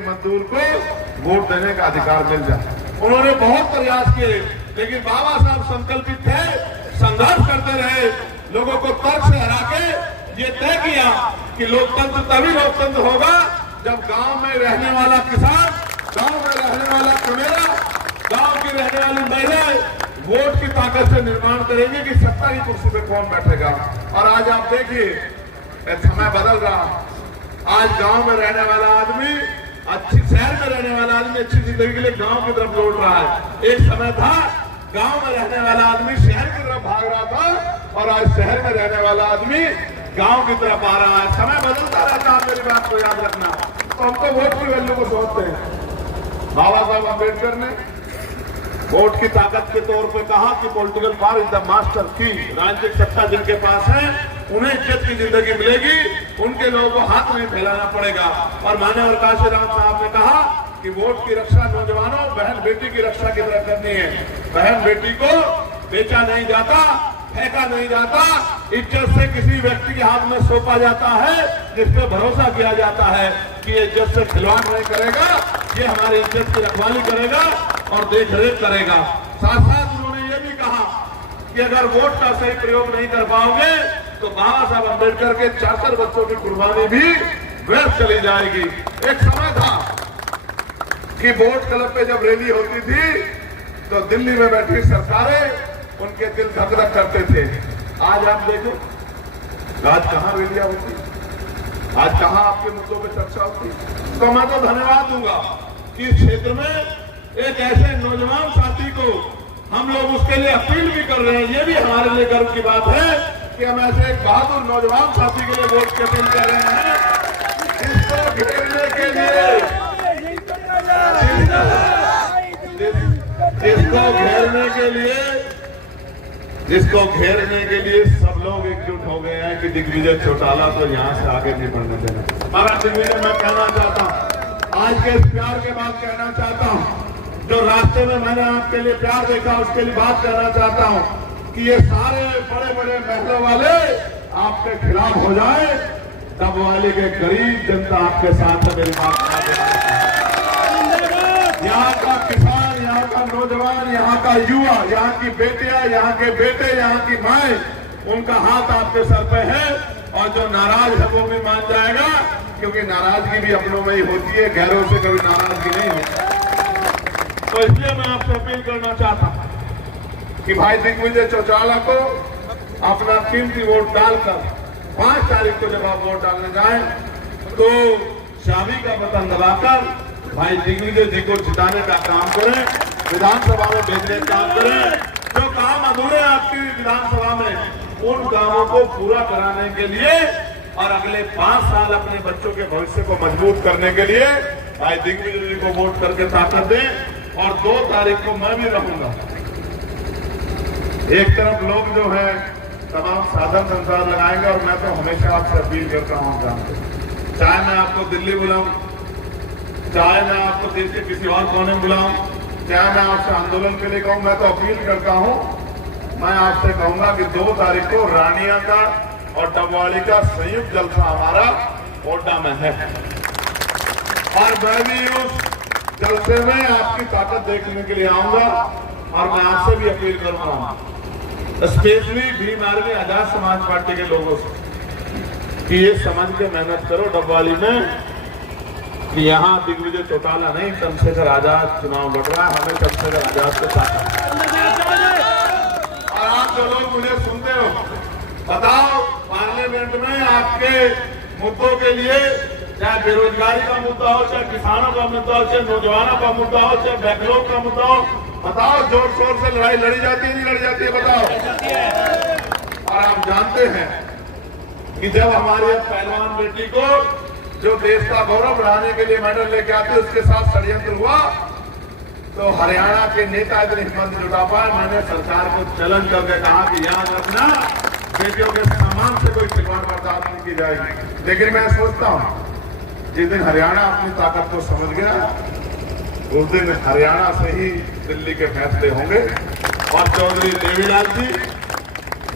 मजदूर को वोट देने का अधिकार मिल जाए। उन्होंने बहुत प्रयास किए, लेकिन बाबा साहब संकल्पित थे, संघर्ष करते रहे, लोगों को तर्क से हरा के ये तय किया कि लोकतंत्र तभी लोकतंत्र होगा जब गांव में रहने वाला किसान, गांव में रहने वाला कमेरा, गांव की रहने वाली महिलाएं वोट की ताकत से निर्माण करेंगे कि सत्ता की कुर्सी पे कौन बैठेगा। और आज आप देखिए समय बदल रहा। आज गांव में रहने वाला आदमी, अच्छी शहर में रहने वाला आदमी अच्छी जिंदगी के लिए गांव की तरफ लौट रहा है। एक समय था गांव में रहने वाला आदमी शहर की तरफ भाग रहा था और आज शहर में रहने वाला आदमी गांव की तरफ आ रहा है। समय बदलता रहता है, मेरी बात को याद रखना। तो हम तो वोट की वैल्यू को सोचते हैं। बाबा साहब अम्बेडकर ने वोट की ताकत के तौर पर कहा कि political power is the master की। राजनीतिक सत्ता जिनके पास है उन्हें इज्जत की जिंदगी मिलेगी, उनके लोगों को हाथ नहीं फैलाना पड़ेगा। और माननीय काशीराम साहब ने कहा कि वोट की रक्षा नौजवानों, बहन बेटी की रक्षा की तरह करनी है। बहन बेटी को बेचा नहीं जाता, फेंका नहीं जाता, इज्जत से किसी व्यक्ति के हाथ में सौंपा जाता है जिस पर भरोसा किया जाता है कि ये इज्जत से खिलवाड़ नहीं करेगा, ये हमारी इज्जत की रखवाली करेगा और देख रेख करेगा। साथ साथ उन्होंने ये भी कहा कि अगर वोट का सही प्रयोग नहीं कर पाओगे तो बाबा साहब अम्बेडकर के 4 बच्चों की कुर्बानी भी व्यर्थ चली जाएगी। एक समय था कि वोट क्लब पे जब रैली होती थी तो दिल्ली में बैठी सरकारें उनके दिल धक धक करते थे। आज आप देखो, आज कहां रैलियां होती, आज कहां आपके मुद्दों पे चर्चा होती। तो मैं तो धन्यवाद दूंगा कि इस क्षेत्र में एक ऐसे नौजवान साथी को हम लोग उसके लिए अपील भी कर रहे हैं। ये भी हमारे लिए गर्व की बात है कि हम ऐसे एक बहादुर नौजवान साथी के लिए वोट की अपील कर रहे हैं, जिसको घेरने के लिए सब लोग एकजुट हो गए हैं कि दिग्विजय चौटाला को यहां से आगे नहीं बढ़ने देना। हमारा दिग्विजय मैं कहना चाहता हूं, आज के इस प्यार के बाद कहना चाहता हूं, जो रास्ते में मैंने आपके लिए प्यार देखा उसके लिए बात कहना चाहता हूं कि ये सारे बड़े बड़े महलों वाले आपके खिलाफ हो जाए, तब वाले के गरीब जनता आपके साथ है। मेरी बात यहाँ का किसान, यहाँ का नौजवान, यहाँ का युवा, यहाँ की बेटियां, यहाँ के बेटे, यहाँ की माए, उनका हाथ आपके सर पे है। और जो नाराज है वो भी मान जाएगा, क्योंकि नाराजगी भी अपनों में ही होती है, गैरों से कभी नाराजगी नहीं होती। तो इसलिए मैं आपसे अपील करना चाहता हूं कि भाई दिग्विजय चौटाला को अपना कीमती वोट डालकर 5 तारीख को जब आप वोट डालने जाएं तो चाबी का बटन दबाकर भाई दिग्विजय जी को जिताने का काम करें, विधानसभा में भेजने का काम करें। जो काम अधूरे आपकी विधानसभा में, उन कामों को पूरा कराने के लिए और अगले 5 साल अपने बच्चों के भविष्य को मजबूत करने के लिए भाई दिग्विजय जी को वोट करके ताकत दें। और 2 तारीख को मैं भी रहूंगा। एक तरफ लोग जो है तमाम साधन संसार लगाएंगे और मैं तो हमेशा आपसे अपील करता हूं, चाहे मैं आपको दिल्ली बुलाऊं, चाहे मैं आपको देश के किसी और कोने में बुलाऊं, चाहे मैं आपसे आंदोलन के लिए कहूं, मैं तो अपील करता हूं, मैं आपसे कहूंगा कि 2 तारीख को रानिया का और डबवाली का संयुक्त जलसा हमारा ओडा में है। और मैं भी उस जलसे में आपकी ताकत देखने के लिए आऊंगा। और मैं आपसे भी अपील करूंगा, specially Bhim army Azad Samaj party के लोगों से, कि ये समझ के मेहनत करो डबवाली में कि यहाँ दिग्विजय चौटाला नहीं, चंद्रशेखर आजाद चुनाव लड़ रहा है, हमें चंद्रशेखर आजाद के साथ। और आप जो लोग मुझे सुनते हो, बताओ पार्लियामेंट में आपके मुद्दों के लिए, चाहे बेरोजगारी का मुद्दा हो, चाहे किसानों का मुद्दा हो, चाहे नौजवानों का मुद्दा हो, चाहे बैकलॉग का मुद्दा हो, बताओ जोर शोर से लड़ाई लड़ी जाती है नहीं लड़ी जाती है, बताओ। और आप जानते हैं कि जब हमारे पहलवान बेटी को जो देश का गौरव बढ़ाने के लिए मेडल लेके आते उसके साथ षड्यंत्र हुआ, तो हरियाणा के नेता इतनी हिम्मत जुटा पाए, मैंने सरकार को चैलेंज करके कहा कि याद रखना बेटियों के सामान से कोई खिलवाड़ बर्दाश्त नहीं की जाएगी। लेकिन मैं सोचता हूं जिस दिन हरियाणा अपनी ताकत को समझ गया, उस दिन हरियाणा से ही दिल्ली के फैसले होंगे। और चौधरी देवीलाल जी,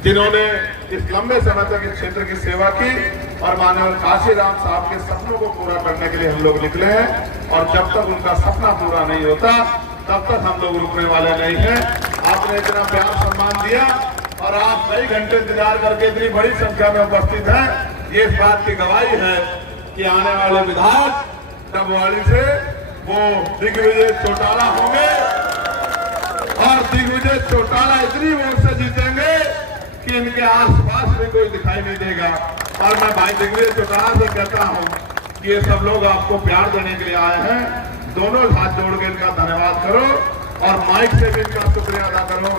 जिन्होंने इस लंबे समय तक इस क्षेत्र की सेवा की, और माननीय काशीराम साहब के सपनों को पूरा करने के लिए हम लोग निकले हैं। और जब तक उनका सपना पूरा नहीं होता तब तक हम लोग रुकने वाले नहीं हैं। आपने इतना प्यार सम्मान दिया और आप कई घंटे इंतजार करके इतनी बड़ी संख्या में उपस्थित हैं, ये इस बात की गवाही है कि आने वाले विधायक डबवाली से वो दिग्विजय चौटाला होंगे और दिग्विजय चौटाला इतनी वोट से जीतेंगे कि इनके आसपास भी कोई दिखाई नहीं देगा। और मैं भाई दिग्विजय चौटाला से कहता हूं कि ये सब लोग आपको प्यार देने के लिए आए हैं, दोनों हाथ जोड़ के इनका धन्यवाद करो और माइक से भी इनका शुक्रिया अदा करो,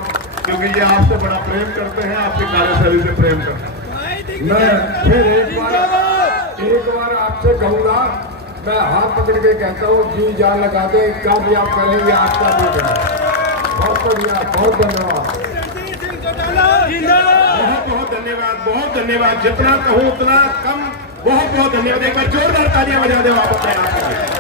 क्योंकि ये आपसे बड़ा प्रेम करते हैं, आपकी कार्यशैली से प्रेम करते हैं। मैं फिर एक बार आपसे कहूंगा, मैं हाथ पकड़ के कहता हूँ जी जान लगा दे, क्या भी आप कर लेंगे आपका भी है। बहुत बढ़िया, बहुत धन्यवाद, बहुत धन्यवाद, बहुत धन्यवाद। जितना कहूँ उतना कम। बहुत बहुत धन्यवाद। एक बार जोरदार तालियां बजा दो आप अपने आप।